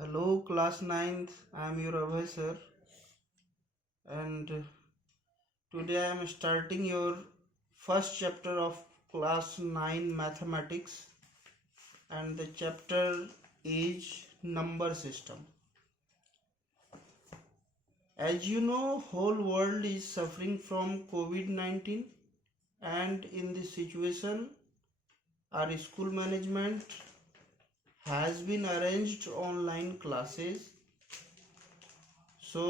Hello, class 9th. I am your Abhay sir, and today I am starting your first chapter of class 9 mathematics, and the chapter is number system. As you know, whole world is suffering from COVID-19, and in this situation, our school management has been arranged online classes. So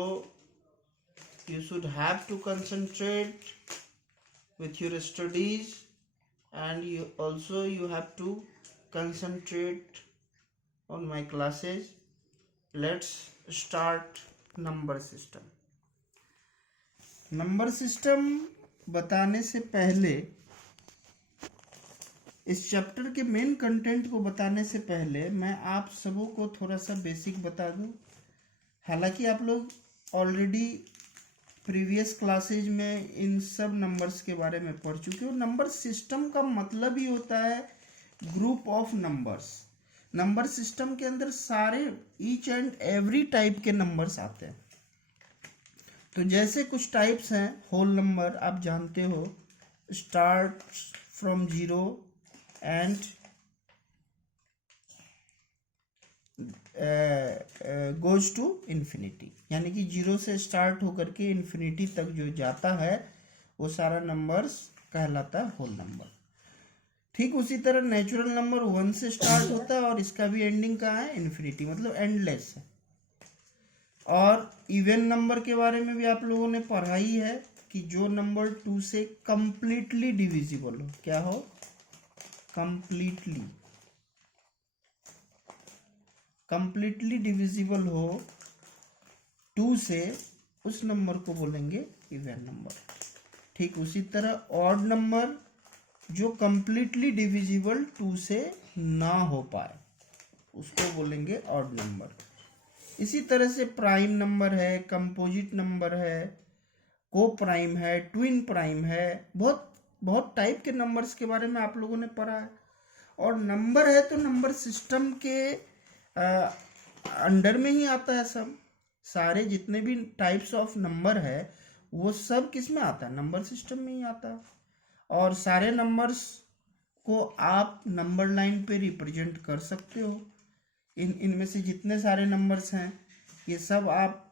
you should have to concentrate with your studies, and you have to concentrate on my classes. Let's start number system बताने से पहले, इस chapter के main content को बताने से पहले मैं आप सबों को थोड़ा सा बेसिक बता दूं। हालांकि आप लोग ऑलरेडी प्रीवियस क्लासेज में इन सब नंबर्स के बारे में पढ़ चुके हो। नंबर सिस्टम का मतलब ही होता है group of numbers. Number system के अंदर सारे ईच एंड एवरी टाइप के नंबर्स आते हैं। तो जैसे कुछ टाइप्स हैं, होल नंबर आप जानते हो, start from 0 and goes to infinity, यानी कि 0 से स्टार्ट होकर के इन्फिनिटी तक जो जाता है वो सारा नंबर्स कहलाता है होल नंबर। ठीक उसी तरह नेचुरल नंबर 1 से स्टार्ट होता है और इसका भी एंडिंग कहाँ है? इन्फिनिटी, मतलब एंडलेस है। और इवन नंबर के बारे में भी आप लोगों ने पढ़ा ही है कि जो नंबर 2 से कंप्लीटली डिविजिबल हो, क्या हो? कंप्लीटली डिविजिबल हो 2 से, उस नंबर को बोलेंगे इवन नंबर। ठीक उसी तरह ऑड नंबर जो कंप्लीटली डिविजिबल 2 से ना हो पाए, उसको बोलेंगे ऑड नंबर। इसी तरह से प्राइम नंबर है, कंपोजिट नंबर है, को प्राइम है, ट्विन प्राइम है, बहुत टाइप के नंबर्स के बारे में आप लोगों ने पढ़ा है। और नंबर है तो नंबर सिस्टम के अंडर में ही आता है सब। सारे जितने भी टाइप्स ऑफ नंबर है वो सब किस में आता है? नंबर सिस्टम में ही आता है। और सारे नंबर्स को आप नंबर लाइन पे रिप्रेजेंट कर सकते हो। इनमें से जितने सारे नंबर्स हैं ये सब आप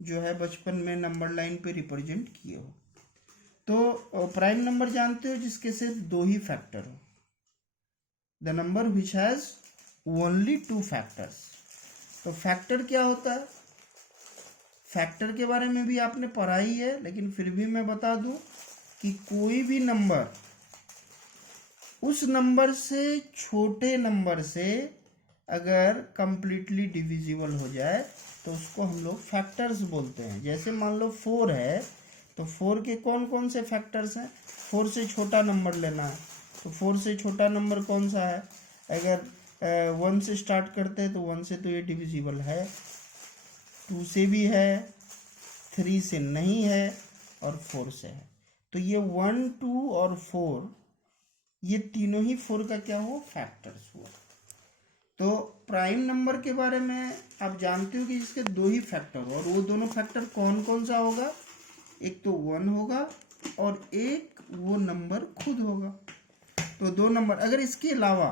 जो है बचपन में नंबर लाइन पे रिप्रेजेंट किए हो। तो प्राइम नंबर जानते हो जिसके सिर्फ 2 ही फैक्टर हो, the number which has only 2 factors. तो फैक्टर क्या होता है? फैक्टर के बारे में भी आपने पढ़ा ही है, लेकिन फिर भी मैं बता दूं कि कोई भी नंबर उस नंबर से छोटे नंबर से अगर कंप्लीटली डिविजिबल हो जाए तो उसको हम लोग फैक्टर्स बोलते हैं। जैसे मान लो 4 है तो 4 के कौन कौन से फैक्टर्स हैं? 4 से छोटा नंबर लेना है तो 4 से छोटा नंबर कौन सा है? अगर 1 से स्टार्ट करते हैं तो 1 से तो ये डिविजिबल है, 2 से भी है, 3 से नहीं है और 4 से है। तो ये 1, 2 और 4, ये तीनों ही 4 का क्या हुआ? फैक्टर्स हुआ। तो प्राइम नंबर के बारे में आप जानते हो कि इसके 2 ही फैक्टर हो, और वो दोनों फैक्टर कौन कौन सा होगा? एक तो 1 होगा और एक वो नंबर खुद होगा। तो 2 नंबर, अगर इसके अलावा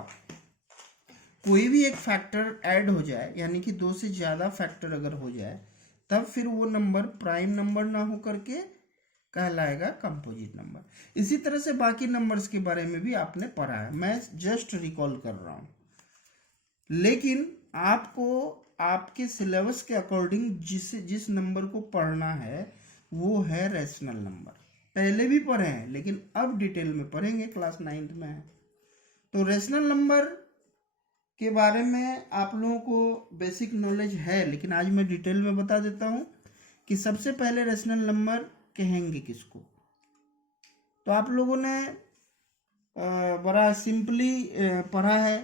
कोई भी एक फैक्टर ऐड हो जाए, यानी कि 2 से ज़्यादा फैक्टर अगर हो जाए, तब फिर वो नंबर प्राइम नंबर ना हो करके कहलाएगा कंपोजिट नंबर। इसी तरह से बाकी नंबर्स के बारे में भी आपने पढ़ा है, मैं जस्ट रिकॉल कर रहा हूँ। लेकिन आपको आपके सिलेबस के अकॉर्डिंग जिस नंबर को पढ़ना है वो है रेशनल नंबर। पहले भी पढ़े हैं लेकिन अब डिटेल में पढ़ेंगे, क्लास 9th में है। तो रेशनल नंबर के बारे में आप लोगों को बेसिक नॉलेज है, लेकिन आज मैं डिटेल में बता देता हूँ कि सबसे पहले रेशनल नंबर कहेंगे किसको। तो आप लोगों ने बड़ा सिंपली पढ़ा है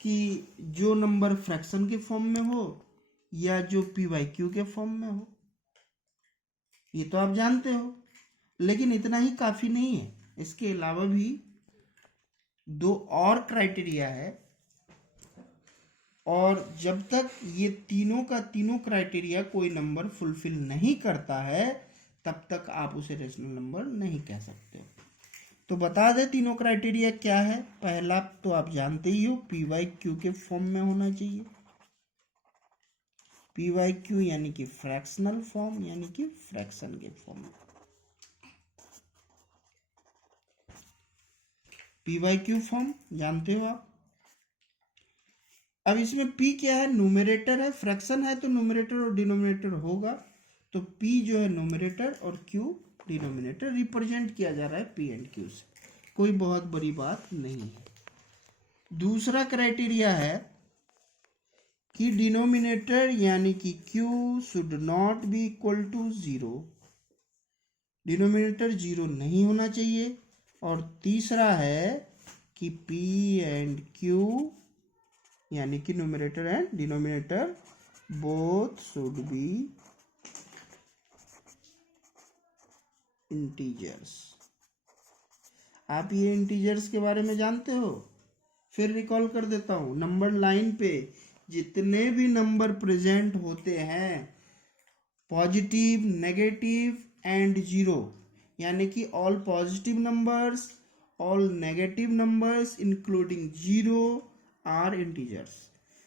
कि जो नंबर फ्रैक्शन के फॉर्म में हो या जो p/q के फॉर्म में हो, ये तो आप जानते हो। लेकिन इतना ही काफ़ी नहीं है, इसके अलावा भी 2 और क्राइटेरिया है और जब तक ये तीनों का तीनों क्राइटेरिया कोई नंबर फुलफिल नहीं करता है तब तक आप उसे रेशनल नंबर नहीं कह सकते हो। तो बता दे तीनों क्राइटेरिया क्या है। पहला तो आप जानते ही हो, पी वाई क्यू के फॉर्म में होना चाहिए। पी वाई क्यू यानी कि फ्रैक्शनल फॉर्म, यानी कि फ्रैक्शन के फॉर्म में। पी वाई क्यू फॉर्म जानते हो आप। अब इसमें p क्या है, न्यूमरेटर है, फ्रैक्शन है तो न्यूमरेटर और डिनोमिनेटर होगा। तो p जो है न्यूमरेटर और q डिनोमिनेटर, रिप्रेजेंट किया जा रहा है p एंड q से, कोई बहुत बड़ी बात नहीं है। दूसरा क्राइटेरिया है कि डिनोमिनेटर यानी कि q should not be equal to 0, denominator 0 नहीं होना चाहिए। और तीसरा है कि p एंड q यानी कि numerator and denominator both should be integers. आप ये इंटीजर्स के बारे में जानते हो। फिर रिकॉल कर देता हूं, नंबर लाइन पे जितने भी नंबर प्रेजेंट होते हैं, पॉजिटिव, नेगेटिव एंड जीरो, यानी कि all positive numbers, all negative numbers including zero are integers.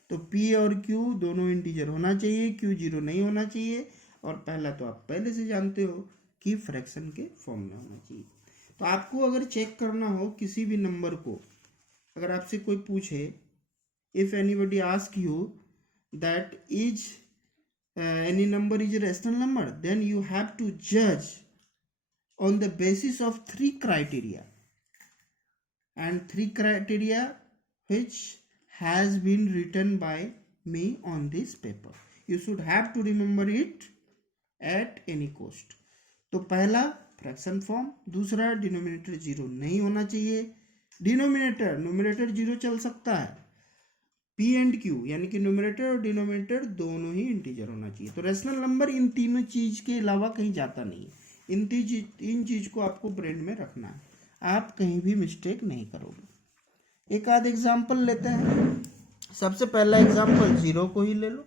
तो p और q दोनों इंटीजर होना चाहिए, q जीरो नहीं होना चाहिए। और पहला तो आप पहले से जानते हो कि फ्रैक्शन के फॉर्म में होना चाहिए। तो आपको अगर चेक करना हो किसी भी नंबर को, अगर आपसे कोई पूछे, if anybody ask you that is any number is a rational number, then you have to judge on the basis of 3 criteria, and 3 criteria which has been written by me on this paper. You should have to remember it at any cost. तो पहला fraction form, दूसरा denominator 0 नहीं होना चाहिए, denominator numerator 0 चल सकता है, p and q यानी कि न्यूमरेटर और डिनोमिनेटर दोनों ही इंटीजर होना चाहिए। तो रेशनल नंबर इन तीनों चीज के अलावा कहीं जाता नहीं है। इन चीज को आपको ब्रेन में रखना है, आप कहीं भी मिस्टेक नहीं करोगे। एक आध एग्जाम्पल लेते हैं। सबसे पहला एग्जाम्पल 0 को ही ले लो।